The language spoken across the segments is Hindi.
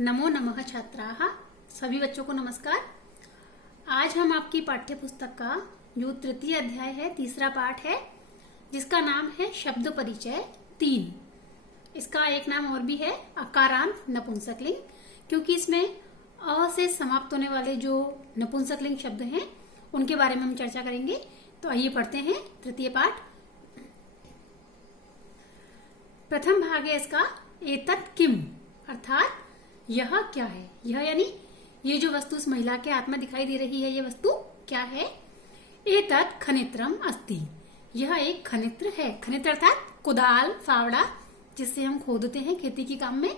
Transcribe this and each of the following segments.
नमो नमः छात्राः। सभी बच्चों को नमस्कार। आज हम आपकी पाठ्य पुस्तक का जो तृतीय अध्याय है, तीसरा पाठ है, जिसका नाम है शब्द परिचय 3। इसका एक नाम और भी है अकारांत नपुंसकलिंग, क्योंकि इसमें अ से समाप्त होने वाले जो नपुंसकलिंग शब्द हैं उनके बारे में हम चर्चा करेंगे। तो आइए पढ़ते हैं तृतीय पाठ। प्रथम भाग है इसका एतत् किम, अर्थात यह क्या है। यह यानी ये जो वस्तु उस महिला के हाथ में दिखाई दे रही है, ये वस्तु क्या है। एतत् खनित्रम अस्ति, यह एक खनित्र है। खनित्र अर्थात कुदाल, फावड़ा, जिससे हम खोदते हैं खेती के काम में।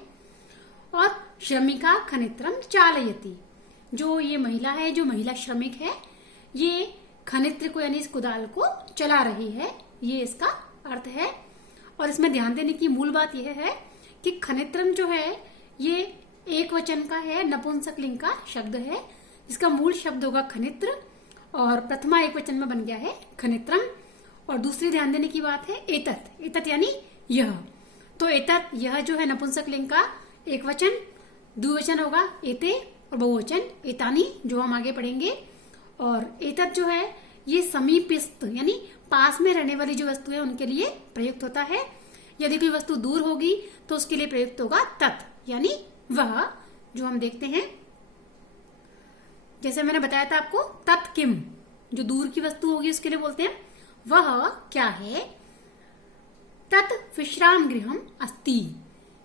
और श्रमिका खनित्रम चालयति, जो ये महिला है, जो महिला श्रमिक है, ये खनित्र को यानी इस कुदाल को चला रही है, ये इसका अर्थ है। और इसमें ध्यान देने की मूल बात यह है कि खनित्रम जो है ये एक वचन का है, नपुंसकलिंग का शब्द है, जिसका मूल शब्द होगा खनित्र और प्रथमा एक वचन में बन गया है खनित्रम। और दूसरी ध्यान देने की बात है एतत्, एतत् यानी यह। तो एतत् यह जो है नपुंसकलिंग का एक वचन, द्विवचन होगा एते और बहुवचन एतानी, जो हम आगे पढ़ेंगे। और एतत् जो है ये समीपस्थ यानी पास में रहने वाली जो वस्तु है उनके लिए प्रयुक्त होता है। यदि कोई वस्तु दूर होगी तो उसके लिए प्रयुक्त होगा तत्, यानी वह, जो हम देखते हैं। जैसे मैंने बताया था आपको, तत् किम, जो दूर की वस्तु होगी उसके लिए बोलते हैं वह क्या है। तत् विश्राम गृहम अस्ति,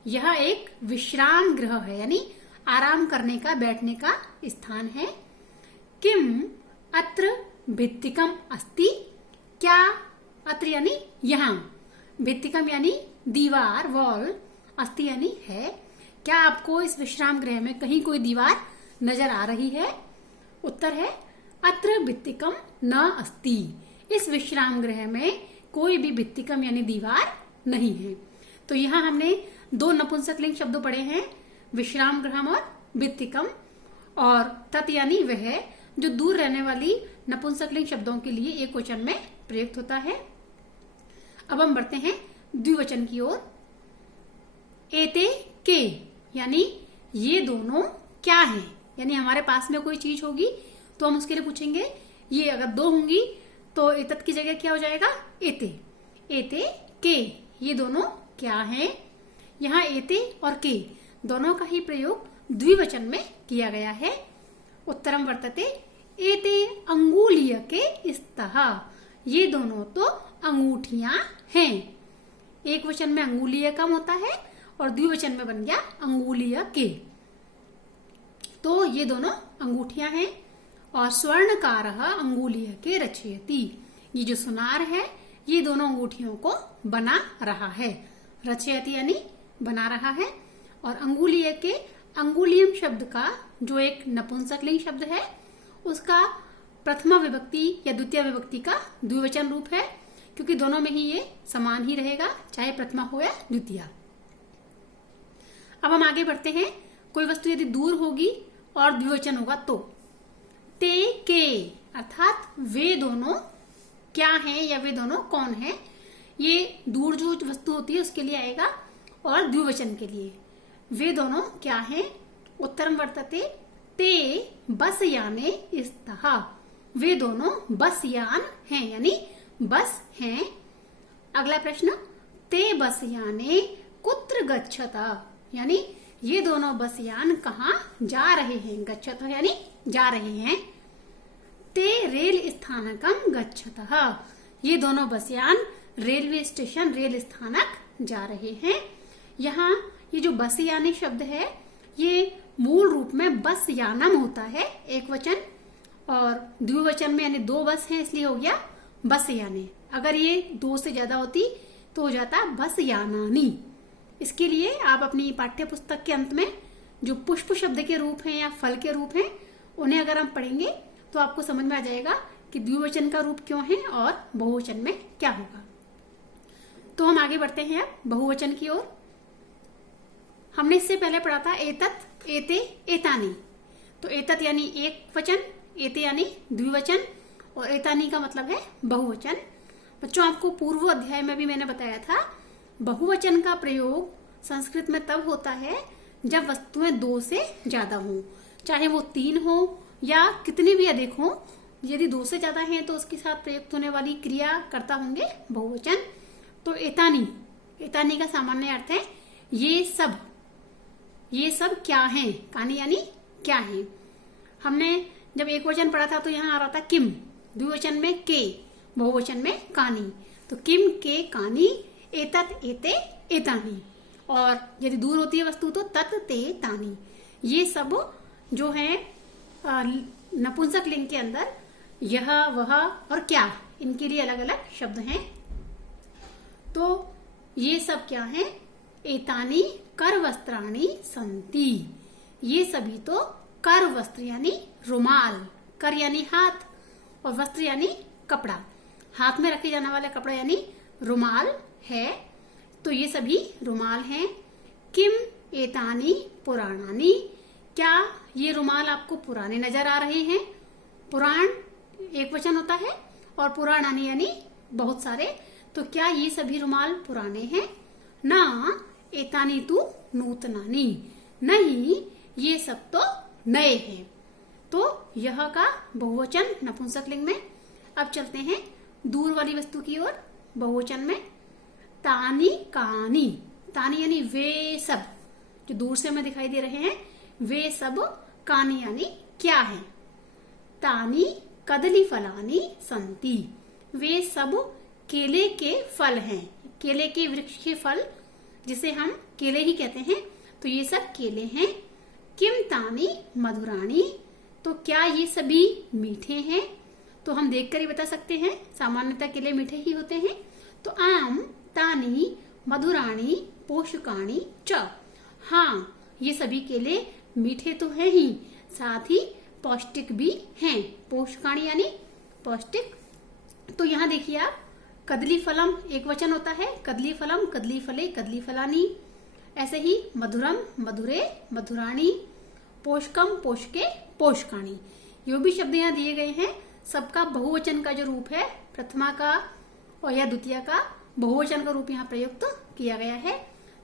यह एक विश्राम गृह है, यानी आराम करने का, बैठने का स्थान है। किम अत्र भित्तिकम अस्ति, क्या, अत्र यानी यहाँ, भित्तिकम यानी दीवार, वॉल, अस्ति यानी है। क्या आपको इस विश्राम गृह में कहीं कोई दीवार नजर आ रही है? उत्तर है अत्र भित्तिकम न अस्ति, इस विश्राम गृह में कोई भी भित्तिकम यानी दीवार नहीं है। तो यहाँ हमने दो नपुंसकलिंग शब्द पढ़े हैं, विश्राम गृहम और भित्तिकम। और तत् यानी वह, जो दूर रहने वाली नपुंसकलिंग शब्दों के लिए एक वचन में प्रयुक्त होता है। अब हम बढ़ते हैं द्विवचन की ओर। एते के यानी ये दोनों क्या हैं, यानी हमारे पास में कोई चीज होगी तो हम उसके लिए पूछेंगे। ये अगर दो होंगी तो एतत् की जगह क्या हो जाएगा, एते। एते के, ये दोनों क्या हैं। यहाँ एते और के दोनों का ही प्रयोग द्विवचन में किया गया है। उत्तरम वर्तते एते अंगुलीय के स्तः, ये दोनों तो अंगूठियां हैं। एक वचन में अंगुलीय कम होता है और द्विवचन में बन गया अंगुलीय के। तो ये दोनों अंगूठियां हैं। और स्वर्णकारः अंगुलीय के रचयति, ये जो सुनार है ये दोनों अंगूठियों को बना रहा है। रचयति यानी बना रहा है। और अंगुलीय के, अंगुलियम शब्द का जो एक नपुंसकलिंग शब्द है उसका प्रथमा विभक्ति या द्वितीय विभक्ति का द्विवचन रूप है, क्योंकि दोनों में ही ये समान ही रहेगा, चाहे प्रथमा हो या द्वितीय। अब हम आगे बढ़ते हैं। कोई वस्तु यदि दूर होगी और द्विवचन होगा तो ते के, अर्थात वे दोनों क्या हैं या वे दोनों कौन हैं। ये दूर जो वस्तु होती है उसके लिए आएगा और द्विवचन के लिए वे दोनों क्या हैं। उत्तरम वर्तते ते बस याने स्तः, वे दोनों बस यान हैं, यानी बस हैं। अगला प्रश्न, ते बस याने कुत्र गच्छता, यानी ये दोनों बस यान कहाँ जा रहे हैं। गच्छत यानी जा रहे हैं। ते रेल स्थानकम गच्छतः, ये दोनों बस यान रेलवे स्टेशन, रेल स्थानक जा रहे हैं। यहाँ ये जो बस यानी शब्द है ये मूल रूप में बस यानम होता है, एक वचन, और द्विवचन में यानी दो बस हैं इसलिए हो गया बस याने। अगर ये दो से ज्यादा होती तो हो जाता बस यानानी। इसके लिए आप अपनी पाठ्य पुस्तक के अंत में जो पुष्प शब्द के रूप हैं या फल के रूप हैं उन्हें अगर हम पढ़ेंगे तो आपको समझ में आ जाएगा कि द्विवचन का रूप क्यों है और बहुवचन में क्या होगा। तो हम आगे बढ़ते हैं अब बहुवचन की ओर। हमने इससे पहले पढ़ा था एतत्, एते, एतानी। तो एतत् यानी एक वचन, एते यानी द्विवचन और एतानी का मतलब है बहुवचन। बच्चों, आपको पूर्व अध्याय में भी मैंने बताया था बहुवचन का प्रयोग संस्कृत में तब होता है जब वस्तुएं दो से ज्यादा हो, चाहे वो 3 हो या कितने भी अधिक हो। यदि 2 से ज्यादा हैं तो उसके साथ प्रयुक्त होने वाली क्रिया कर्ता होंगे बहुवचन। तो एतानी, एतानी का सामान्य अर्थ है ये सब। ये सब क्या है, कानी यानी क्या है। हमने जब एक वचन पढ़ा था तो यहाँ आ रहा था किम, द्विवचन में के, बहुवचन में कानी। तो किम के कानी एतत एते एतानी। और यदि दूर होती है वस्तु तो तत ते तानी। ये सब जो है नपुंसक लिंग के अंदर यह, वह और क्या, इनके लिए अलग अलग शब्द हैं। तो ये सब क्या है, एतानी कर वस्त्राणी संति। ये सभी तो कर वस्त्र यानी रुमाल, कर यानी हाथ और वस्त्र यानी कपड़ा, हाथ में रखे जाने वाला कपड़ा यानी रुमाल है। तो ये सभी रुमाल हैं। किम एतानी पुराणानी, क्या ये रुमाल आपको पुराने नजर आ रहे हैं। पुराण एक वचन होता है और पुराणानी यानी बहुत सारे। तो क्या ये सभी रुमाल पुराने हैं। ना एतानी तु नूतनानी, नहीं ये सब तो नए हैं। तो यह का बहुवचन नपुंसक लिंग में। अब चलते हैं दूर वाली वस्तु की ओर, बहुवचन में। तानी कानी, तानी यानी वे सब, जो दूर से हमें दिखाई दे रहे हैं वे सब। कानी यानी क्या है। तानी कदली फलानी संति, वे सब केले के फल हैं। केले के वृक्ष के फल जिसे हम केले ही कहते हैं, तो ये सब केले हैं। किम तानी मधुरानी, तो क्या ये सभी मीठे हैं। तो हम देखकर ही बता सकते हैं, सामान्यतः केले मीठे ही होते हैं। तो आम तानी मधुराणी पोषकाणी च, हाँ ये सभी केले मीठे तो हैं ही, साथ ही पौष्टिक भी हैं। पोषकाणी यानी पौष्टिक। तो यहाँ देखिए आप, कदली फलम एक वचन होता है, कदली फलम, कदली फले, कदली फलानी। ऐसे ही मधुरम मधुरे मधुराणी, पोषकम पोषके पोषकाणी। यो भी शब्द यहाँ दिए गए हैं। सबका बहुवचन का जो रूप है, प्रथमा का और या द्वितीय का बहुवचन का रूप यहाँ प्रयुक्त किया गया है।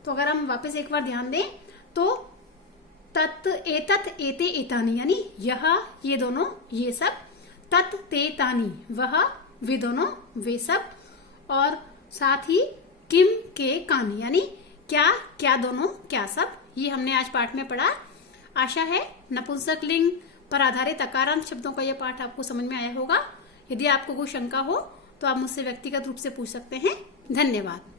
तो अगर हम वापस एक बार ध्यान दें तो तत् एतत एते एतानी यानी यह, ये दोनों, ये सब। तत् ते तानी, वह, वे दोनों, वे सब। और साथ ही किम के कानी यानी क्या, क्या दोनों, क्या सब। ये हमने आज पाठ में पढ़ा। आशा है नपुंसक लिंग पर आधारित अकारांत शब्दों का यह पाठ आपको समझ में आया होगा। यदि आपको कोई शंका हो तो आप मुझसे व्यक्तिगत रूप से पूछ सकते हैं। धन्यवाद।